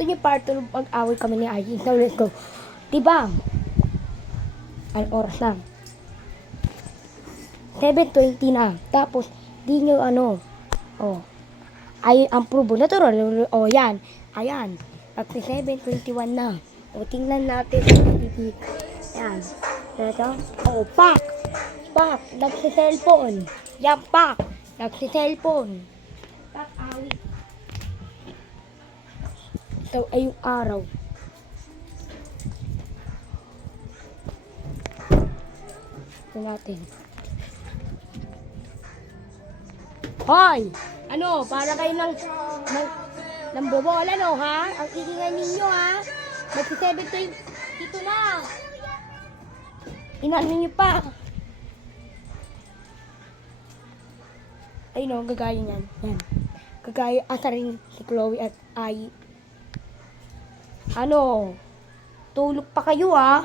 Ito yung part 2 pag-away kami ni Ayi. So, let's go. Diba? Ay, oras na. 7.20 na. Tapos, di nyo ano. Oh. Ay, ang probo. Natural. Oh, yan. Ayan. At 7.21 na. O, tingnan natin. Yan. Ito. Oh, pak. Pak. Nagsi-cellphone. Yan, pak. Nagsi-cellphone. Tak, awit. Ito ay yung araw. Ito natin. Hoy! Ano? Para kayo ng, ng, ng bobola, no, ha? Ang ingay ninyo, ha? Magsi-7 dito na. Inaano niyo pa. Ay, no, gagaya niyan. Yan. Gagaya, asa rin si Chloe at Ai. Ano? Tulog pa kayo, ha?